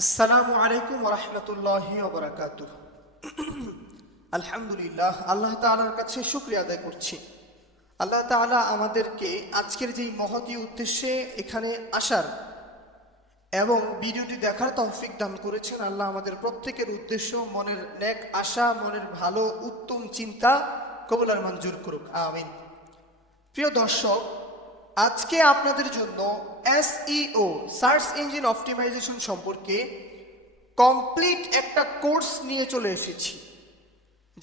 আসসালামু আলাইকুম ওয়া রাহমাতুল্লাহি ওয়া বারাকাতুহু। আলহামদুলিল্লাহ, আল্লাহ তাআলার কাছে শুকরিয়া আদায় করছি। আল্লাহ তাআলা আমাদেরকে আজকের যেই মহতী উদ্দেশ্যে এখানে আসার এবং ভিডিওটি দেখার তৌফিক দান করেছেন। আল্লাহ আমাদের প্রত্যেকের উদ্দেশ্য, মনের নেক আশা, মনের ভালো উত্তম চিন্তা কবুল আর মঞ্জুর করুক, আমিন। প্রিয় দর্শক, আজকে আপনাদের জন্য এসইও সার্চ ইঞ্জিন অপটিমাইজেশন সম্পর্কে কমপ্লিট একটা কোর্স নিয়ে চলে এসেছি।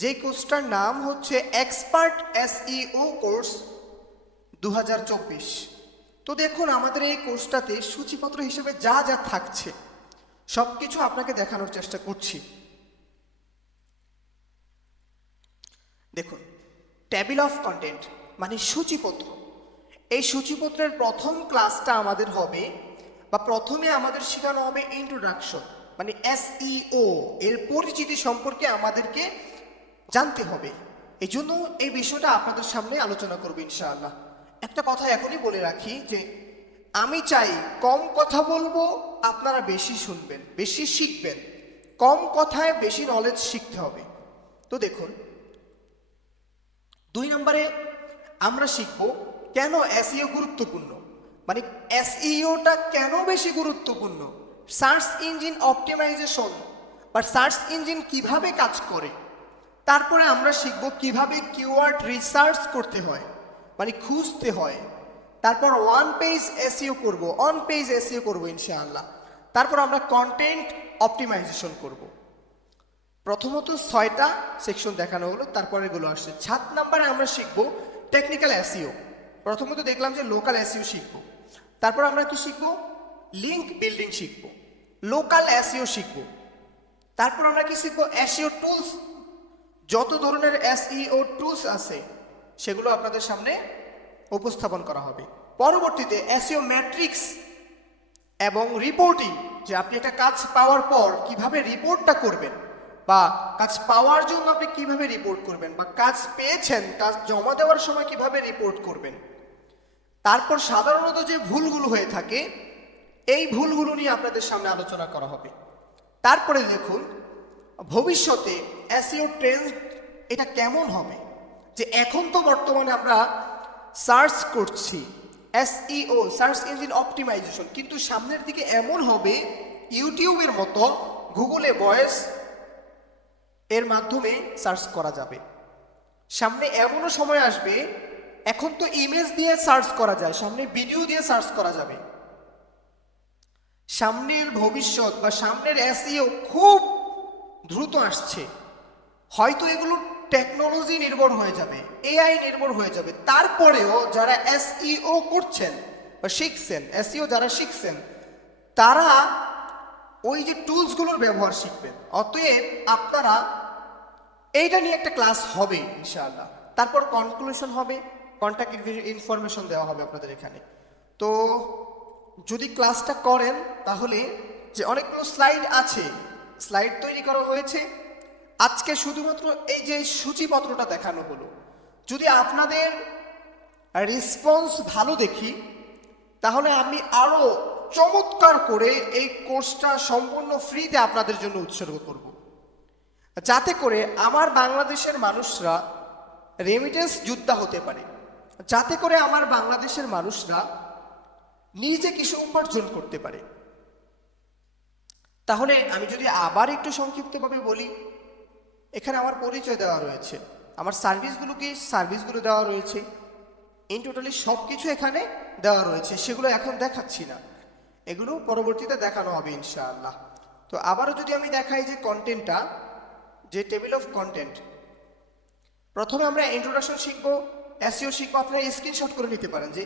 যে কোর্সটার নাম হচ্ছে এক্সপার্ট এসইও কোর্স 2024। তো দেখুন, আমাদের এই কোর্সটাতে সূচিপত্র হিসেবে যা যা থাকছে সব কিছু আপনাকে দেখানোর চেষ্টা করছি। দেখুন, টেবিল অফ কন্টেন্ট মানে সূচিপত্র। এই সূচিপত্রের প্রথম ক্লাসটা আমাদের হবে, বা প্রথমে আমাদের শেখানো হবে ইন্ট্রোডাকশন, মানে এসইও এর পরিচিতি সম্পর্কে আমাদেরকে জানতে হবে। এই জন্য এই বিষয়টা আপনাদের সামনে আলোচনা করব ইনশাআল্লাহ। একটা কথা এখনই বলে রাখি যে আমি চাই কম কথা বলবো, আপনারা বেশি শুনবেন, বেশি শিখবেন। কম কথায় বেশি নলেজ শিখতে হবে। তো দেখুন, 2 নম্বরে আমরা শিখব কেন এসইও গুরুত্বপূর্ণ, মানে এসইওটা কেন বেশি গুরুত্বপূর্ণ, সার্চ ইঞ্জিন অপটিমাইজেশন বা সার্চ ইঞ্জিন কিভাবে কাজ করে। তারপরে আমরা শিখব কিভাবে কিওয়ার্ড রিসার্চ করতে হয়, মানে খুঁজতে হয়। তারপর ওয়ান পেজ এসইও করব, অন পেজ এসইও করব ইনশাআল্লাহ। তারপর আমরা কন্টেন্ট অপটিমাইজেশন করব। প্রথমত 6টা সেকশন দেখানো হলো, তারপরে এগুলো আসছে। 7 নম্বরে আমরা শিখব টেকনিক্যাল এসইও। প্রথমত দেখলাম যে লোকাল এসইও শিখব, তারপর আমরা কি শিখব, লিঙ্ক বিল্ডিং শিখব, লোকাল এসইও শিখব। তারপর আমরা কি শিখব, এসইও টুলস। যত ধরনের এসইও টুলস আছে সেগুলো আপনাদের সামনে উপস্থাপন করা হবে। পরবর্তীতে এসইও ম্যাট্রিক্স এবং রিপোর্টিং, যে আপনি একটা কাজ পাওয়ার পর কিভাবে রিপোর্টটা করবেন, বা কাজ পাওয়ার জন্য আপনি কিভাবে রিপোর্ট করবেন, বা কাজ পেয়েছেন, কাজ জমা দেওয়ার সময় কিভাবে রিপোর্ট করবেন। তারপর সাধারণত যে ভুলগুলো হয়ে থাকে এই ভুলগুলো নিয়ে আপনাদের সামনে আলোচনা করা হবে। তারপরে দেখুন, ভবিষ্যতে এসইও ট্রেন্ড এটা কেমন হবে। যে এখন তো বর্তমানে আমরা সার্চ করছি এসইও সার্চ ইঞ্জিন অপটিমাইজেশন, কিন্তু সামনের দিকে এমন হবে ইউটিউবের মতো গুগলে ভয়েস এর মাধ্যমে সার্চ করা যাবে। সামনে এমনও সময় আসবে, এখন তো ইমেজ দিয়ে সার্চ করা যায়, সামনে ভিডিও দিয়ে সার্চ করা যাবে। সামনের ভবিষ্যৎ বা সামনের এসইও খুব দ্রুত আসছে। হয়তো এগুলো টেকনোলজি নির্ভর হয়ে যাবে, এআই নির্ভর হয়ে যাবে। তারপরেও যারা এসইও করছেন বা শিখছেন, এসইও যারা শিখছেন, তারা ওই যে টুলসগুলোর ব্যবহার শিখবেন। অতএব আপনারা এইটা নিয়ে একটা ক্লাস হবে ইনশাআল্লাহ। তারপর কনক্লুশন হবে, কন্ট্যাক্ট ইনফরমেশন দেওয়া হবে আপনাদের এখানে। তো যদি ক্লাসটা করেন তাহলে, যে অনেকগুলো স্লাইড আছে, স্লাইড তৈরি করা হয়েছে। আজকে শুধুমাত্র এই যে সূচিপত্রটা দেখানো হলো, যদি আপনাদের রেসপন্স ভালো দেখি তাহলে আমি আরো চমৎকার করে এই কোর্সটা সম্পূর্ণ ফ্রিতে আপনাদের জন্য উৎসর্গ করব, যাতে করে আমার বাংলাদেশের মানুষরা রেমিটেন্স যোদ্ধা হতে পারে, যাতে করে আমার বাংলাদেশের মানুষরা নিজে কিছু উপার্জন করতে পারে। তাহলে আমি যদি আবার একটু সংক্ষিপ্তভাবে বলি, এখানে আমার পরিচয় দেওয়া রয়েছে, আমার সার্ভিসগুলো কি, সার্ভিসগুলো দেওয়া রয়েছে, ইন টোটালি সব কিছু এখানে দেওয়া রয়েছে। সেগুলো এখন দেখাচ্ছি না, এগুলো পরবর্তীতে দেখানো হবে ইনশাআল্লাহ। তো আবারও যদি আমি দেখাই যে কন্টেন্টটা, যে টেবিল অফ কন্টেন্ট, প্রথমে আমরা ইন্ট্রোডাকশন শিখবো, এসইও শিখবো। আপনারা স্ক্রিনশট করে নিতে পারেন যে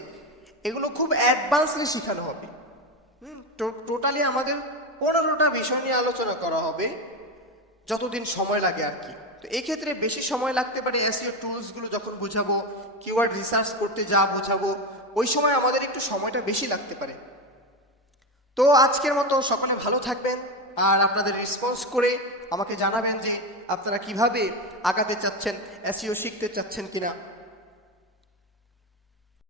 এগুলো খুব অ্যাডভান্সলি শেখানো হবে। টোটালি আমাদের 15টা বিষয় নিয়ে আলোচনা করা হবে, যতদিন সময় লাগে আর কি। তো এই ক্ষেত্রে বেশি সময় লাগতে পারে এসইও টুলসগুলো যখন বোঝাবো, কিওয়ার্ড রিসার্চ করতে যা বোঝাবো, ওই সময় আমাদের একটু সময়টা বেশি লাগতে পারে। তো আজকের মতো সকলে ভালো থাকবেন, আর আপনাদের রেসপন্স করে আমাকে জানাবেন যে আপনারা কিভাবে আগাতে চাচ্ছেন, এসইও শিখতে চাচ্ছেন কিনা।